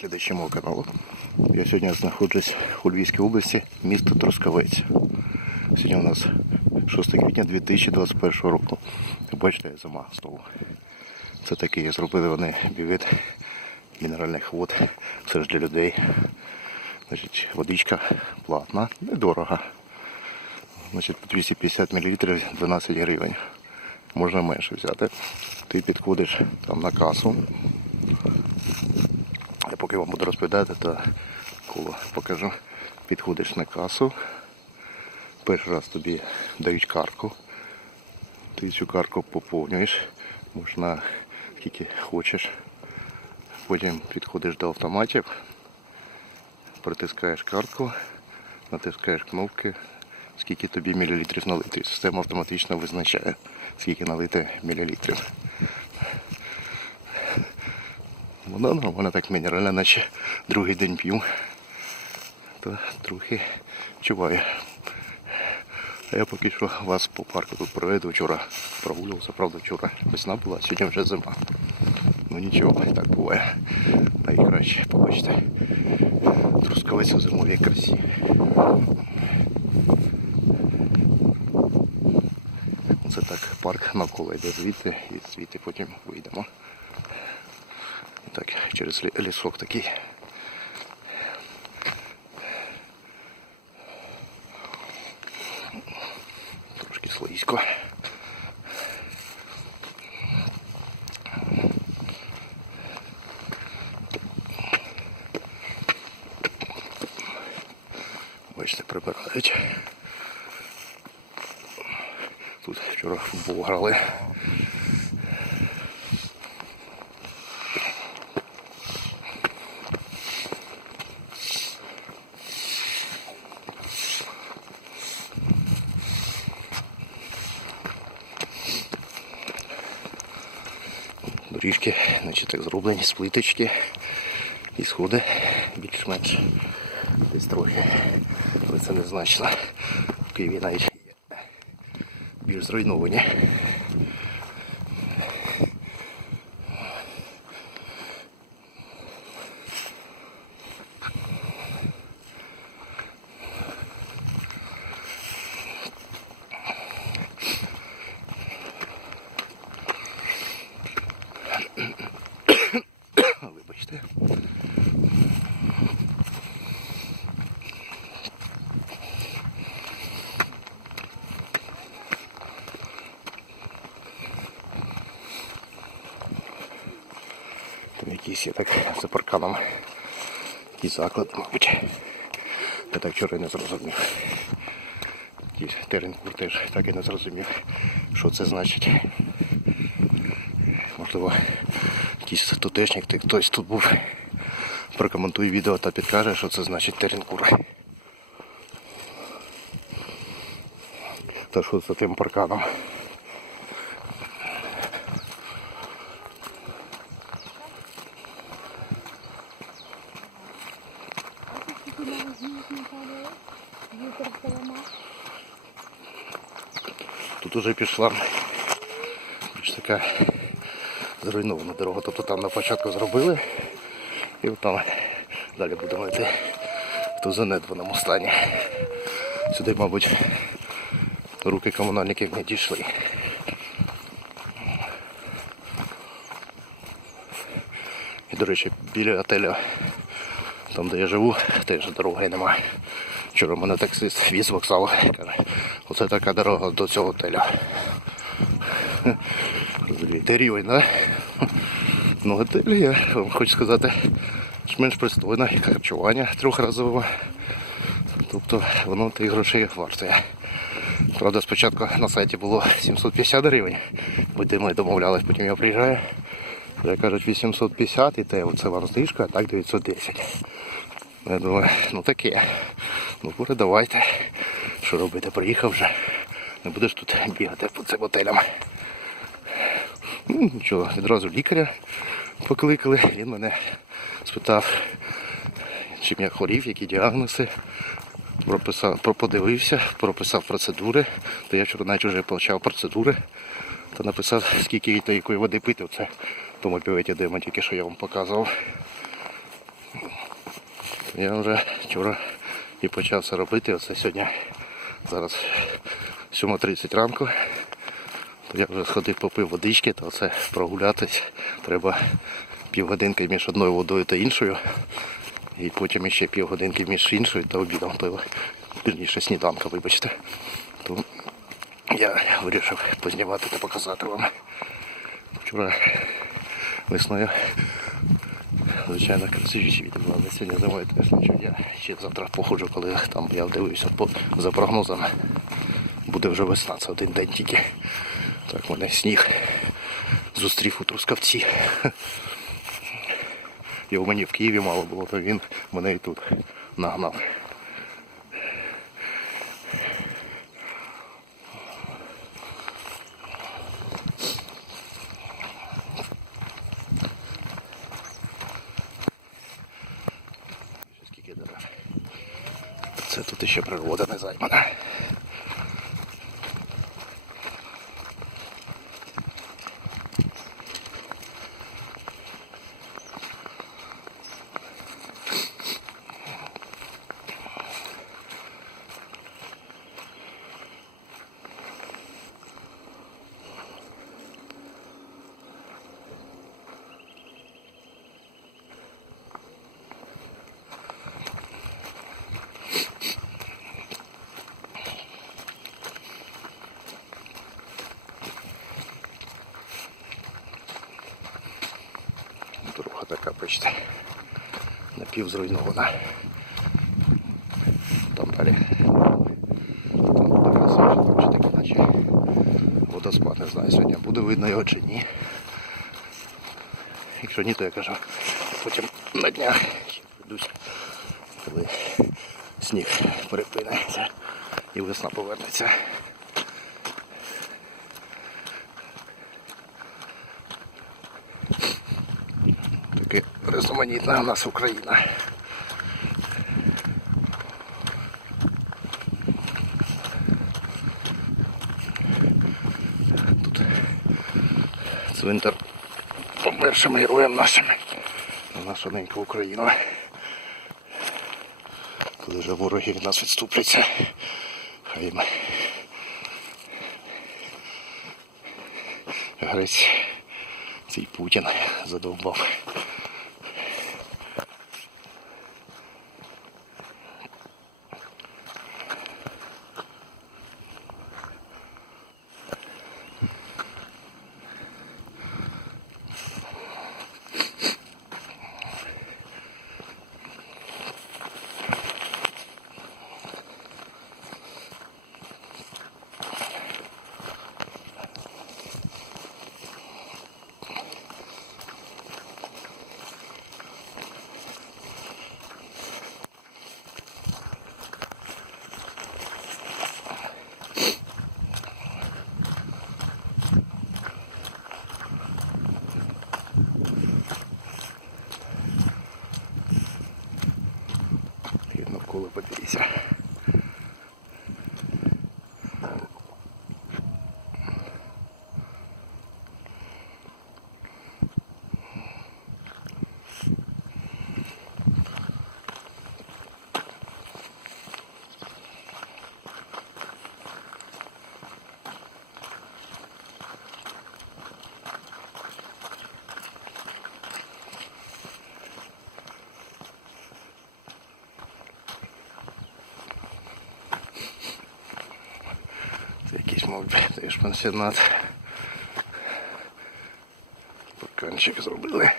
глядачі мого каналу. Я сьогодні знаходжусь у Львівській області, місто Трускавець. Сьогодні у нас 6 квітня 2021 року. Бачите, зима знову. Це такі зробили вони бювет мінеральних вод. Все ж для людей. Значить, водичка платна, недорога. Значить, по 250 мл 12 гривень. Можна менше взяти. Ти підходиш там на касу. Я поки вам буду розповідати, то коло покажу. Підходиш на касу. Перший раз тобі дають картку. Ти цю картку поповнюєш. Можна скільки хочеш. Потім підходиш до автоматів, притискаєш картку, натискаєш кнопки, скільки тобі мілілітрів налити. Система автоматично визначає, скільки налити мілілітрів. Воно нормально так мінеральне, наче другий день п'ю. То трохи чуваю. А я поки що вас по парку тут проведу. Вчора прогулювався, правда, вчора весна була, сьогодні вже зима. Ну нічого, так буває. Найкраще, побачите. Трускавець у зимовій красі. Це так парк навколо йде звідти і звідти потім вийдемо. Так, через лісок такий. Трошки слизько. Бачите, прибирають. Тут вчора футбол грали. Доріжки, так зроблені з плиточки і сходи більш-менш десь трохи. Але це незначно. В Києві навіть більш зруйновані. Вибачте. Так за парканом. Якийсь заклад, мабуть. Я так вчора не зрозумів. Якийсь теренкур теж так і не зрозумів, що це значить. Можливо, якийсь тутешник, хтось тут був. Прокоментує відео та підкаже, що це значить теренкур. Та що за тим парканом. Уже пішла більш така зруйнована дорога. Тобто там на початку зробили і от там далі будемо йти в ту занедбаному стані. Сюди, мабуть, руки комунальників не дійшли. І, до речі, біля готелю, там де я живу, теж дороги немає. Вчора мене таксист віз вокзалу. Каже, оце така дорога до цього готелю. Розумієте, рівень, да? Ну, готель, я вам хочу сказати, менш пристойно, і харчування трьохразове. Тобто воно тих грошей вартує. Правда, спочатку на сайті було 750 гривень. Бо ми домовлялись, потім я приїжджаю. Я кажуть 850 і те, це вам знижка, а так 910. Я думаю, ну таке. Ну передавайте. Що робити? Приїхав вже. Не будеш тут бігати по цим готелям. Ну, нічого, відразу лікаря покликали. Він мене спитав, чим я хворів, які діагнози. Прописав, подивився, прописав процедури. То я вчора навіть вже почав процедури. То написав, скільки та якої води пити. Оце в тому піветі, де тільки що я вам показував. Я вже вчора і почав це робити. Оце сьогодні зараз 7.30 ранку. Я вже сходив, попив водички, то це прогулятись. Треба півгодинки між одною водою та іншою. І потім ще півгодинки між іншою та обідом пив. Вірніше сніданка, вибачте. То я вирішив познімати та показати вам. Вчора весною звичайно, красивіші відео, але сьогодні зимою теж нічого. Я ще завтра походжу, коли там я дивився по, за прогнозами. Буде вже весна, це один день тільки. Так, мене сніг зустрів у Трускавці. Його мені в Києві мало було, то він мене і тут нагнав. Ще Скільки дерев. Це тут ще природа не займана. Дорога така, бачите, напівзруйнована. Там далі. Там наче водоспад, не знаю, сьогодні буде видно його чи ні. Якщо ні, то я кажу, потім на днях ще прийдусь, коли сніг перепинається і весна повернеться. Таке різноманітна у нас Україна. Тут цвинтар помершим героям нашим. Наша ненька Україна. Коли вже вороги від нас відступляться, хай їм грець цей Путін задовбав. І навколо подивіться. Мабуть, теж пансіонат. Парканчик зробили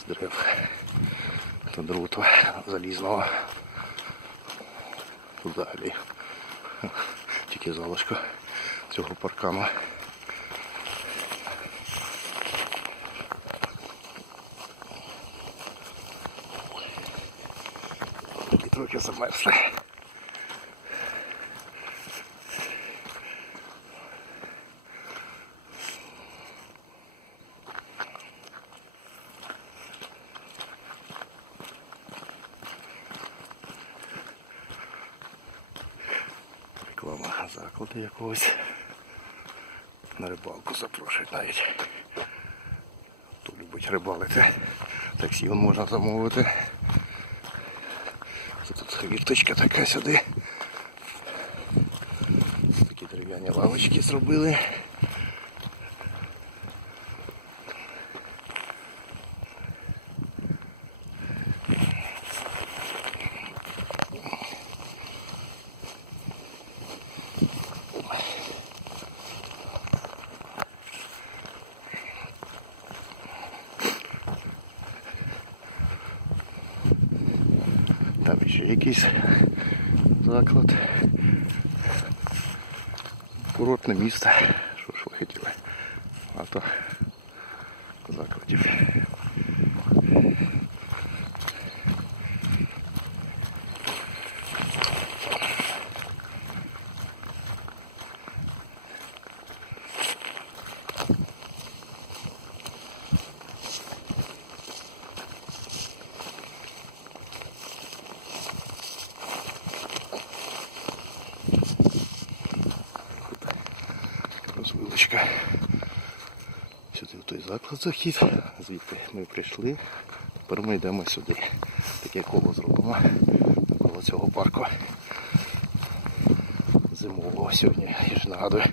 з дерев та дроту залізного. Взагалі тільки залишка цього паркану. Трохи замерзли. Якогось. На рибалку запрошують навіть. Хто любить рибалити. Таксі можна замовити. Тут вірточка така сюди. Такі дерев'яні лавочки зробили. Там ще якийсь заклад. Курортне місце. Що ж ви хотіли? А то закладів. Розвилочка. Сюди в той заклад захід, звідки ми прийшли. Тепер ми йдемо сюди. Таке коло зробимо навколо цього парку. Зимового сьогодні, я ж нагадую,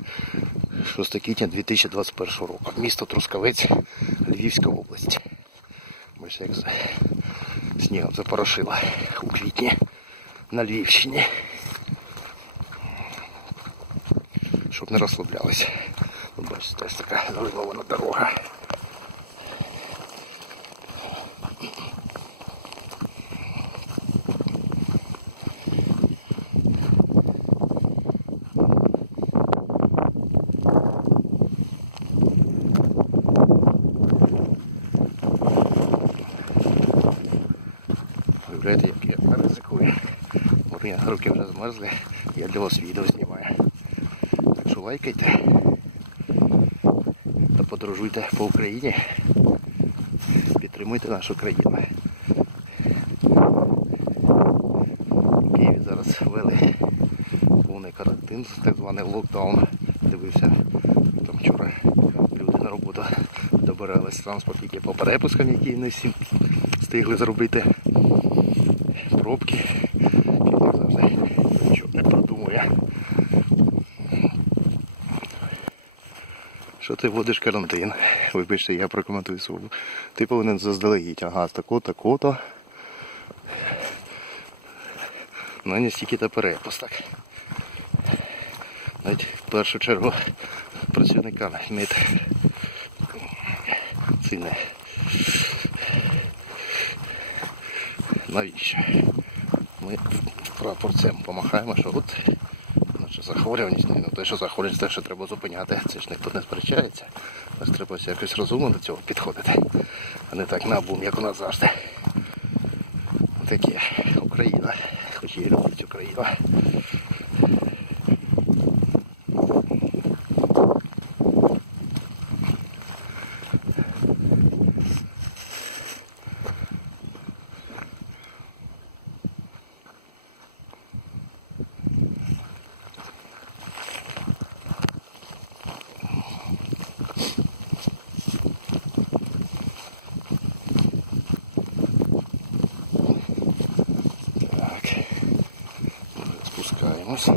6 квітня 2021 року. Місто Трускавець, Львівська область. Ми ж як снігом запорошила у квітні на Львівщині. щоб не розслаблялися. Теж така зруйнована дорога. Уявляєте, як я ризикую. Руки вже змерзли, я для вас відео знімаю. Так що лайкайте подорожуйте по Україні. Підтримуйте нашу країну. В Києві зараз ввели повний карантин, так званий локдаун. Дивився, там вчора люди на роботу добирались транспорт тільки по перепускам, які не всі встигли зробити. Пробки. Як завжди, нічого не продумує. Що ти вводиш карантин? Вибачте, я прокоментую слово. Ти повинен заздалегідь, ага, тако, тако-то. Ну не стільки та перепусток. Навіть в першу чергу працівникам мід сильне. Навіщо? Ми прапорцем помахаємо, що от Ну, захворюваність, ну те, що захворюваність, те, що треба зупиняти, це ж ніхто не сперечається. Ось треба якось розумно до цього підходити, а не так на бум, як у нас завжди. Таке Україна, хоч і любить цю країну. Так, Вже спускаємось.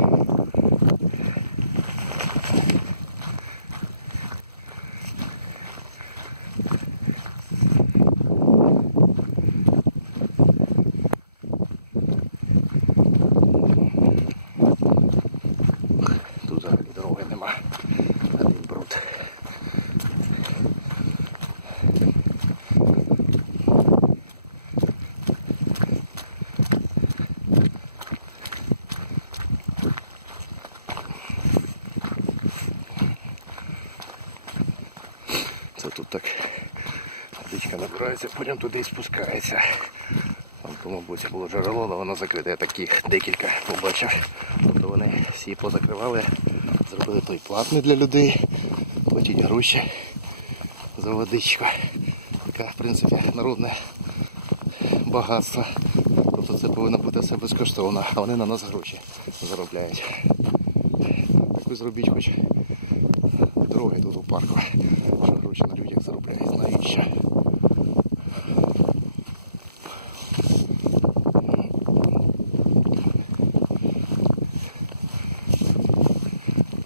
Тут взагалі дороги нема. Один бруд. Це тут так водичка набирається, потім туди і спускається. Там, то, мабуть, було джерело, але воно закрите. Я таких декілька побачив. Тобто вони всі позакривали, зробили той платний для людей, платіть гроші за водичку. Яка, в принципі, народне багатство. Тобто це повинно бути все безкоштовно, а вони на нас гроші заробляють. Так зробіть хоч дороги тут у парку, гроші на людях заробляє, навіщо?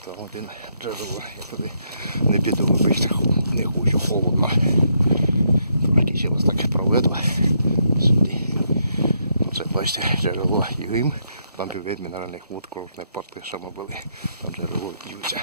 Там один джерело, я туди не піду, вибачте, не хочу, холодно. Трошки ще ось таке проведло. Оце ну, бачите, джерело і гим. Там бювель мінеральних вод, крупної парти, що ми були, там джерело юзя.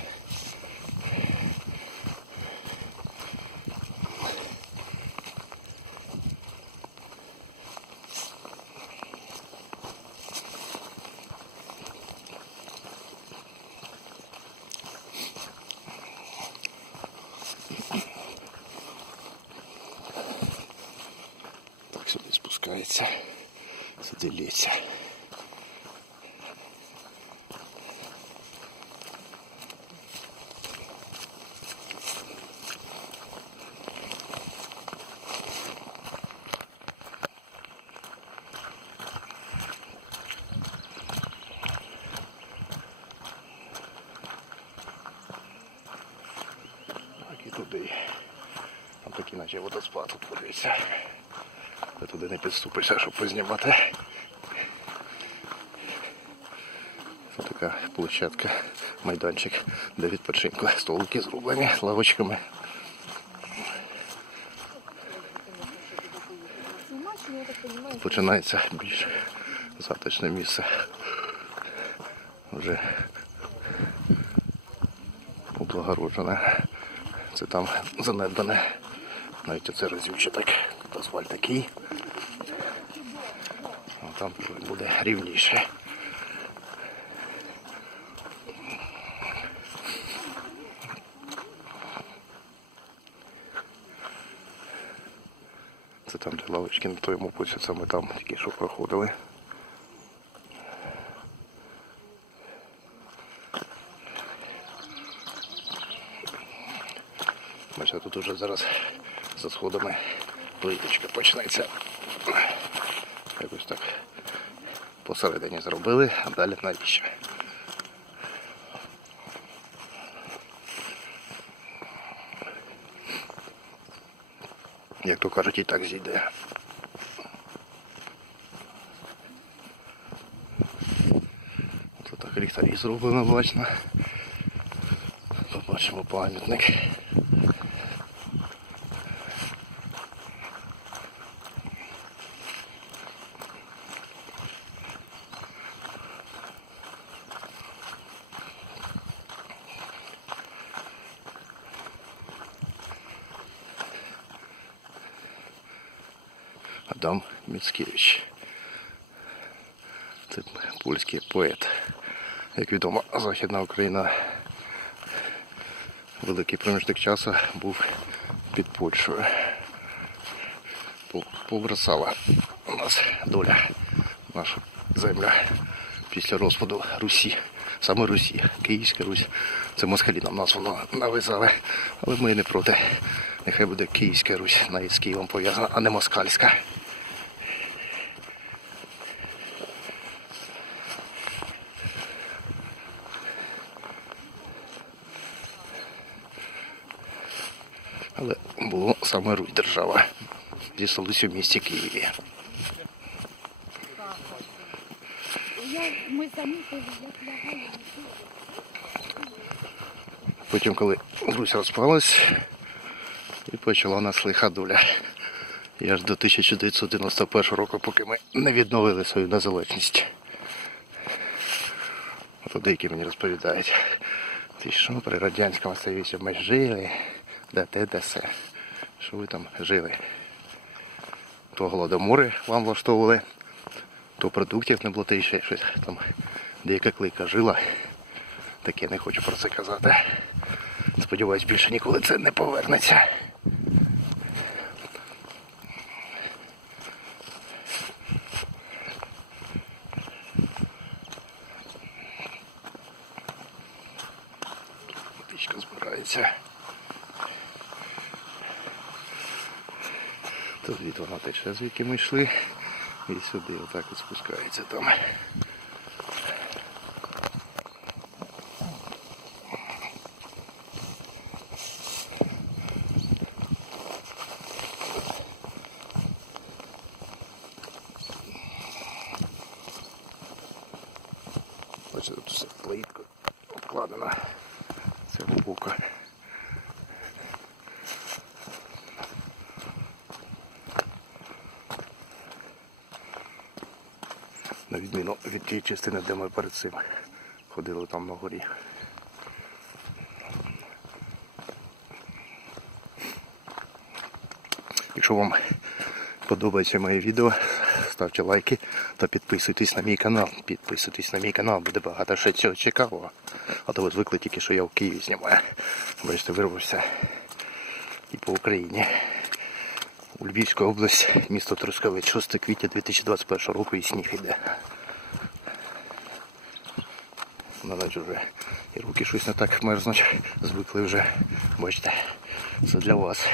Наче водоспад утворюється. Ти туди не підступишся, щоб познімати. Це така площадка, майданчик для відпочинку. Столики зроблені лавочками. Починається більш затишне місце. Вже облагороджене. Це там занедбане. Навіть оце розюче так. Тут асфальт такий. А там буде рівніше. Це там, де лавочки на твоєму путі, це ми там тільки що проходили. Бачите, тут уже зараз за сходами плиточка почнеться. Якось так посередині зробили, а далі навіщо? Як то кажуть, і так зійде. Тут так ліхтарі зроблено, бачно. Побачимо пам'ятник. Міцкевич. Це польський поет. Як відомо, Західна Україна великий проміжок часу був під Польщею. Побросала у нас доля, наша земля після розпаду Русі. Саме Русі, Київська Русь. Це москалі нам назву навязали. Але ми не проти. Нехай буде Київська Русь, навіть з Києвом пов'язана, а не москальська. Але було саме Русь держава зі столицею в місті Києві. Я. Потім, коли Русь розпалась, і почала нас лиха доля. І аж до 1991 року, поки ми не відновили свою незалежність. То деякі мені розповідають, ти що при Радянському Союзі ми жили, де те, де все. Що ви там жили? То голодомори вам влаштовували, то продуктів не було, та ще щось. Там деяка клика жила. Таке не хочу про це казати. Сподіваюсь, більше ніколи це не повернеться. Водичка збирається. То тече, звідки ми йшли. І сюди отак от спускається там. Бачите, тут все плитко обкладено. Це глибоко. На відміну від тієї частини, де ми перед цим ходили там на горі. Якщо вам подобається моє відео, ставте лайки та підписуйтесь на мій канал. Підписуйтесь на мій канал, буде багато ще цього цікавого. А то ви звикли тільки, що я в Києві знімаю. Бачите, вирвався і по Україні. У Львівську область, місто Трускавець, 6 квітня 2021 року і сніг йде. Наразі вже і руки щось не так мерзнуть, звикли вже. Бачите, це для вас.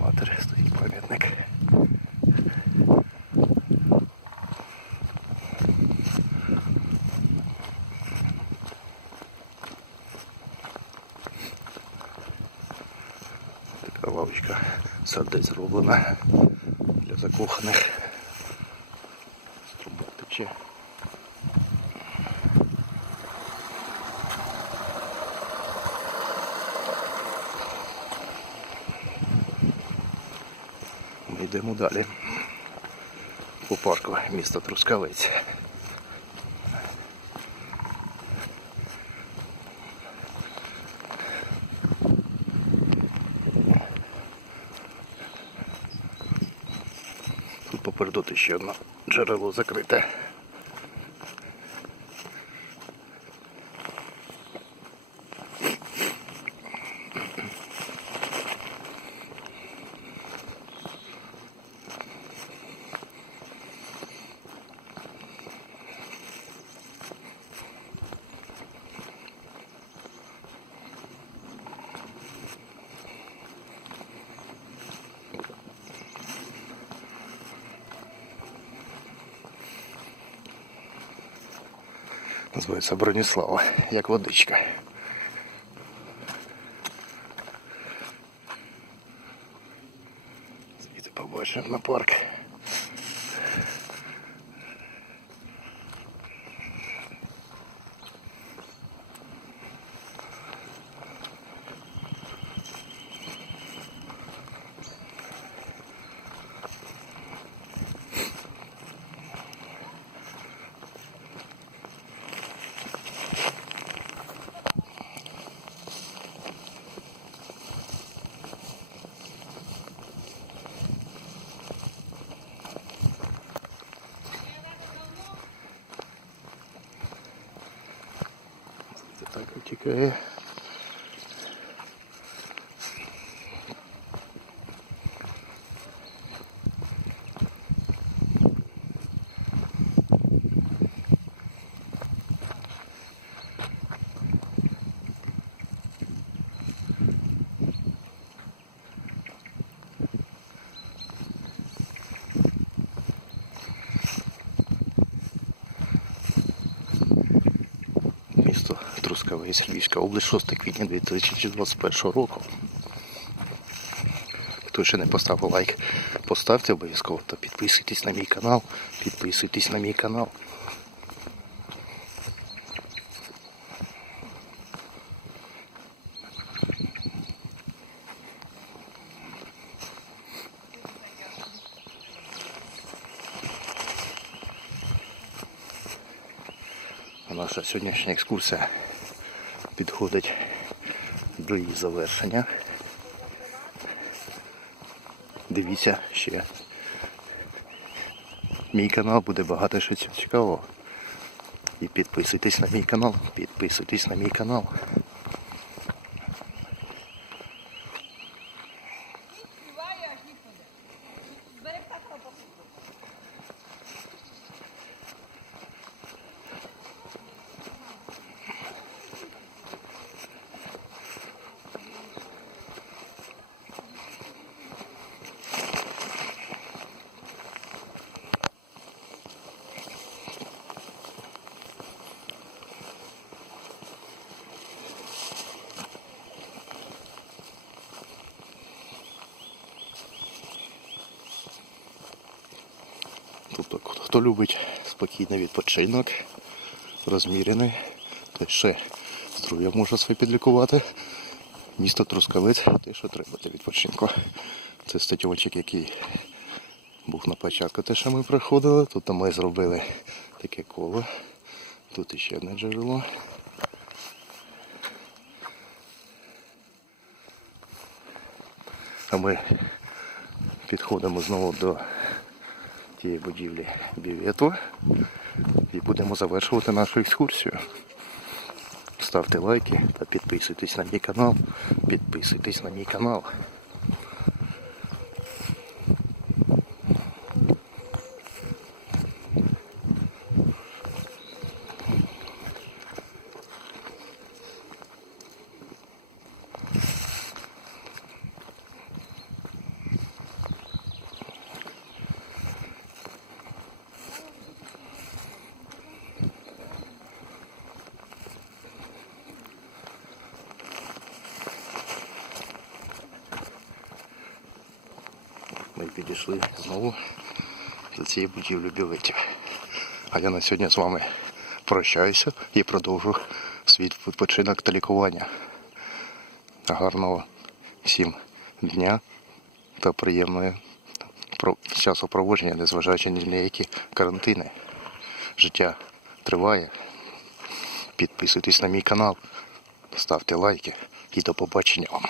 Матері стоїть пам'ятник. Така лавочка садить зроблена для закоханих. Струмок тече. Ми йдемо далі. По парку міста Трускавець. Тут попереду ще одне джерело закрите. Називається Броніслава, як водичка. Звідти побачимо на парк. Це так утікає. Місто Трускавець, Львівська область, 6 квітня 2021 року. Хто ще не поставив лайк, поставте обов'язково та підписуйтесь на мій канал. Підписуйтесь на мій канал. Наша сьогоднішня екскурсія підходить до її завершення. Дивіться ще. Мій канал буде багато що цікавого. І підписуйтесь на мій канал, підписуйтесь на мій канал. Тобто, хто любить спокійний відпочинок, розмірений, той ще здоров'я може своє підлікувати. Місто Трускавець те, що треба для відпочинку. Це стадіончик, який був на початку те, що ми проходили. Тут ми зробили таке коло. Тут іще одне джерело. А ми підходимо знову до тієї будівлі бівету і будемо завершувати нашу екскурсію. Ставте лайки та підписуйтесь на мій канал. Підписуйтесь на мій канал. Підійшли знову до цієї будівлі білетів. А я на сьогодні з вами прощаюся і продовжу свій відпочинок та лікування. Гарного всім дня та приємного про- часопроводження, незважаючи ні на які карантини. Життя триває. Підписуйтесь на мій канал, ставте лайки і до побачення вам.